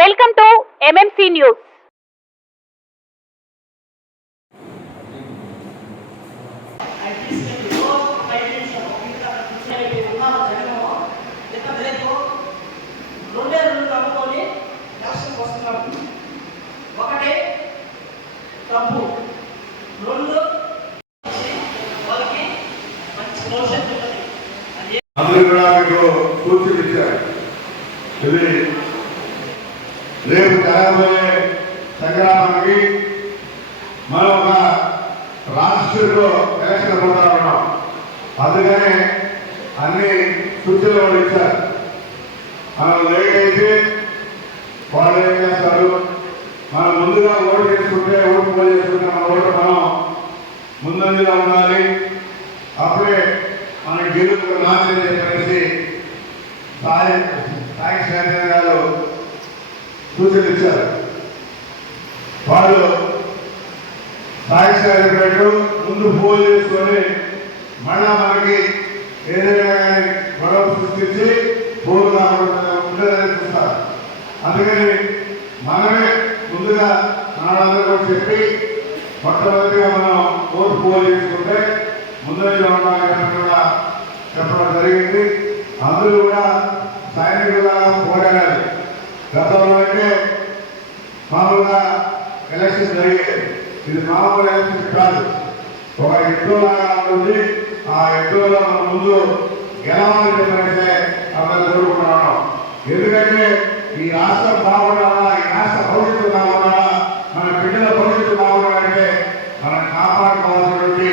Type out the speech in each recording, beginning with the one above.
Welcome to MMC news. ఒకటే తప్పు, రెండు వాళ్ళకి మంచి భవిష్యత్తు ఉన్నది. అందరూ కూడా మీకు సూచనలు ఇచ్చారు. ఇది రేపు జరగబోయే సంగ్రామానికి మనం ఒక రాష్ట్రంలో ఎలక్షన్ పోతా ఉన్నాం. అందుకనే అన్ని సూచనలు వాళ్ళు ఇచ్చారు. మనం లేట్ అయితే వాళ్ళు ఏం చేస్తారు, మనం ముందుగా ఓటు చేసుకుంటే ఓటు పోల్ చేసుకుంటే మన ఓటు మనం ముందంజలో ఉండాలి. అప్పుడే మన గెలుపు నాశనం చెప్పేసి సాయి శాంతి గారు సూచనలు ఇచ్చారు. వాళ్ళు సాయి శాంతి ముందు పోల్ చేసుకొని మళ్ళా మనకి ఏదైనా గొడవ సృష్టించి పోలు కాకుండా ఉండేదని చూస్తారు. అందుకని మనమే ముందుగా నాడందరూ కూడా చెప్పి మొట్టమొదటిగా మనం ఓటు పోల్ చేసుకుంటే ముందరగా ఉండాలని కూడా చెప్పడం జరిగింది. అందరూ కూడా సైనికులుగా పోరాడాలి. గతంలో అయితే మామూలుగా ఎలక్షన్ జరిగేది. ఇది మామూలు ఎలక్షన్ కాదు, ఒక యుద్ధంలాగా ఉంటుంది. ఆ యుద్ధంలో మనం ముందు గెలవాలని చెప్పినట్టే అందరూ కోరుకుంటున్నాం. ఎందుకంటే ఈ రాష్ట్రం బాగుండాలా, ఈ రాష్ట్ర భవిష్యత్తు బాగుండాలా, మన బిడ్డల భవిష్యత్తు బాగుండాలంటే మనం కాపాడుకోవాల్సినటువంటి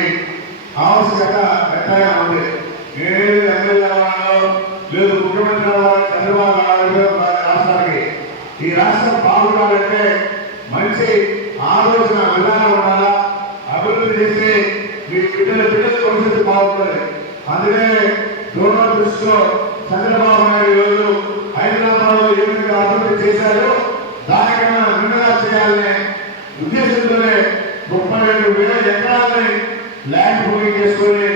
ఆవశ్యకత ఎంతైనా ఉంది. నేనేది ఎమ్మెల్యే అవ్వాలో లేదు ముఖ్యమంత్రి అవ్వాలి, చంద్రబాబు అవ్వాలి రాష్ట్రానికి. ఈ రాష్ట్రం బాగుండాలంటే మంచి ఆలోచన విధానం ఉండాలా, అభివృద్ధి చేసి మీ బిడ్డల భవిష్యత్తు బాగుంటుంది. అందుకనే గవర్నర్ దృష్టిలో చంద్రబాబు నాయుడు రోజు హైదరాబాద్ లో ఏ విధంగా అభివృద్ధి చేశారో దానికన్నా నిన్నగా చేయాలనే ఉద్దేశంతోనే 32,000 ఎకరాలని ల్యాండ్ బుకింగ్ చేసుకొని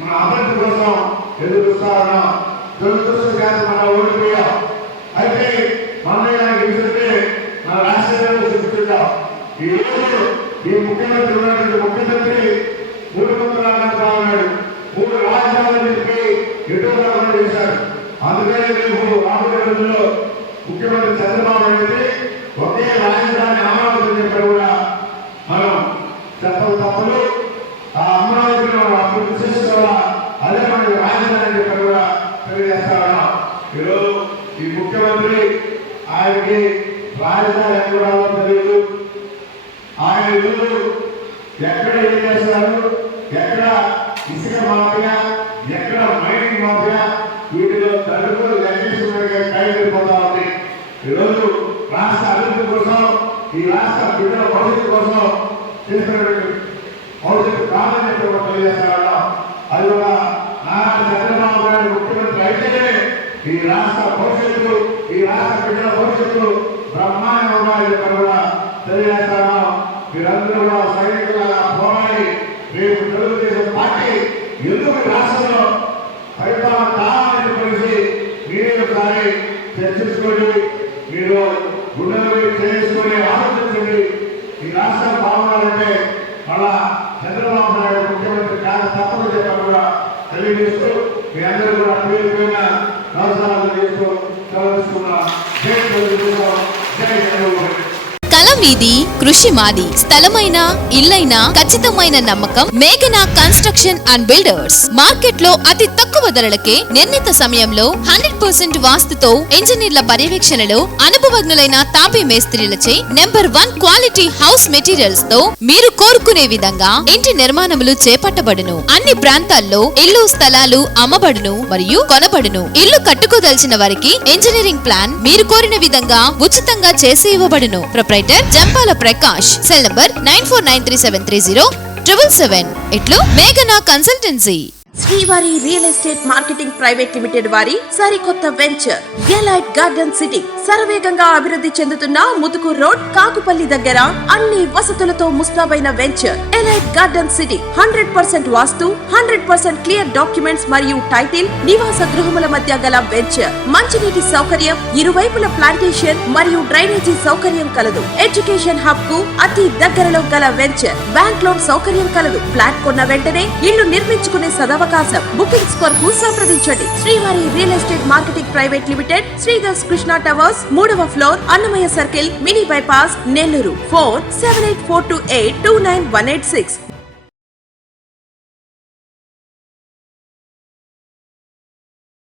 మన అభివృద్ధి కోసం ఎదురు చూస్తా ఉన్నాం. దురదృష్టం మన ఓడిపోయాం. అయితే మన గెలిస్తే మన రాష్ట్రంలో చూపుతుంటాం. ఈ రోజు ఈ ముఖ్యమంత్రి ఉన్నటువంటి ముఖ్యమంత్రి 300 ఉన్నాడు. 3 రాజ్యాలను చెప్పి ఎటువంటి చేశారు. అందుకని రేపు రాబోయే రోజుల్లో ముఖ్యమంత్రి చంద్రబాబు నాయుడు ఒకే రాజధాని అమరావతి చెప్పారు కూడా మనం చెప్పలు తప్పలు. ఆ అమరావతిని మనం అభివృద్ధి చేసుకోవాలా, అదే మనకి రాజధాని చెప్పారు కూడా తెలియజేస్తా ఉన్నాం. ఈరోజు ఈ ముఖ్యమంత్రి ఆయనకి రాజధాని ఎక్కడ తెలియదు. ఆయన ఈరోజు ఎక్కడ ఏం చేస్తారు, ఎక్కడ ఇసుక మాఫియా, ఎక్కడ మైనింగ్ మాఫియా, వీటిలో తరగతులు లెక్కించుకునే టైం వెళ్ళిపోతా ఉంది. ఈరోజు రాష్ట్ర అభివృద్ధి కోసం, ఈ రాష్ట్ర బిడ్డల భవిష్యత్తు కోసం చేసినటువంటి భవిష్యత్తు కాదని చెప్పి తెలియజేస్తారా. అది ఒక నారా చంద్రబాబు నాయుడు ముఖ్యమంత్రి అయితేనే ఈ రాష్ట్ర భవిష్యత్తు, ఈ రాష్ట్ర బిడ్డల భవిష్యత్తు బ్రహ్మాండంగా చెప్పి కూడా తెలియజేస్తారా. మీరందరూ కూడా సైనికులుగా పోరాడి రేపు తెలుగుదేశం పార్టీ ఎందుకు రాష్ట్రంలో పరిపాలన కావాలని చెప్పేసి మీరే ఒకసారి చర్చించుకోండి. మీరు గుండెలు చేసుకుని ఆలోచించండి. ఈ రాష్ట్రం బాగుండాలంటే మళ్ళా చంద్రబాబు నాయుడు ముఖ్యమంత్రి కాదు తప్పని చెప్పారు కూడా తెలియజేస్తూ మీ అందరూ కూడా పేరుపైన నమస్కారాలు చేస్తూ సెలవుస్తున్నా. జై తెలుగుదేశం, జై చంద్రబాబు. కల మీది, కృషి మాది. స్థలమైన, ఇల్లైనా ఖచ్చితమైన నమ్మకం మేఘనా కన్స్ట్రక్షన్ అండ్ బిల్డర్స్. మార్కెట్ లో అతి తక్కువ ధరలకే నిర్ణీత సమయంలో 100% వాస్తుతో ఇంజనీర్ల పర్యవేక్షణలో అనుభవజ్ఞులైన తాపీ మేస్త్రీలచే నెంబర్ 1 క్వాలిటీ హౌస్ మెటీరియల్స్ తో మీరు కోరుకునే విధంగా ఇంటి నిర్మాణములు చేపట్టబడును. అన్ని ప్రాంతాల్లో ఇల్లు స్థలాలు అమ్మబడును మరియు కొనబడును. ఇల్లు కట్టుకోదలిచిన వారికి ఇంజనీరింగ్ ప్లాన్ మీరు కోరిన విధంగా ఉచితంగా చేసి ఇవ్వబడును. Proprietor Jampala Prakash. Cell number 9493730777. ఇట్లు మేఘనా consultancy. Srivari real estate marketing private limited వారి సరికొత్త వెంచర్ ఎలైట్ గార్డెన్ సిటీ శరవేగంగా అభివృద్ధి చెందుతున్న ముతుకూర్ రోడ్ కాకుపల్లి దగ్గర అన్ని వసతులతో ముస్తాబైన వెంచర్ ఎలైట్ గార్డెన్ సిటీ 100% వాస్తు 100% క్లియర్ డాక్యుమెంట్స్ మరియు టైటిల్ నివాస గృహముల మధ్య గల వెంచర్ మంచినీటి సౌకర్యం ఇరువైపుల ప్లాంటేషన్ మరియు డ్రైనేజీ సౌకర్యం కలదు ఎడ్యుకేషన్ హబ్ కు అతి దగ్గరలో గల వెంచర్ బ్యాంక్ లోన్ సౌకర్యం కలదు ఫ్లాట్ కొన్న వెంటనే ఇల్లు నిర్మించుకునే సదవకాశం బుకింగ్స్ కొరకు సంప్రదించండి Srivari real estate marketing private limited Sridhars Krishna towers 3వ floor Annamayya circle mini bypass Nellore phone 7842829186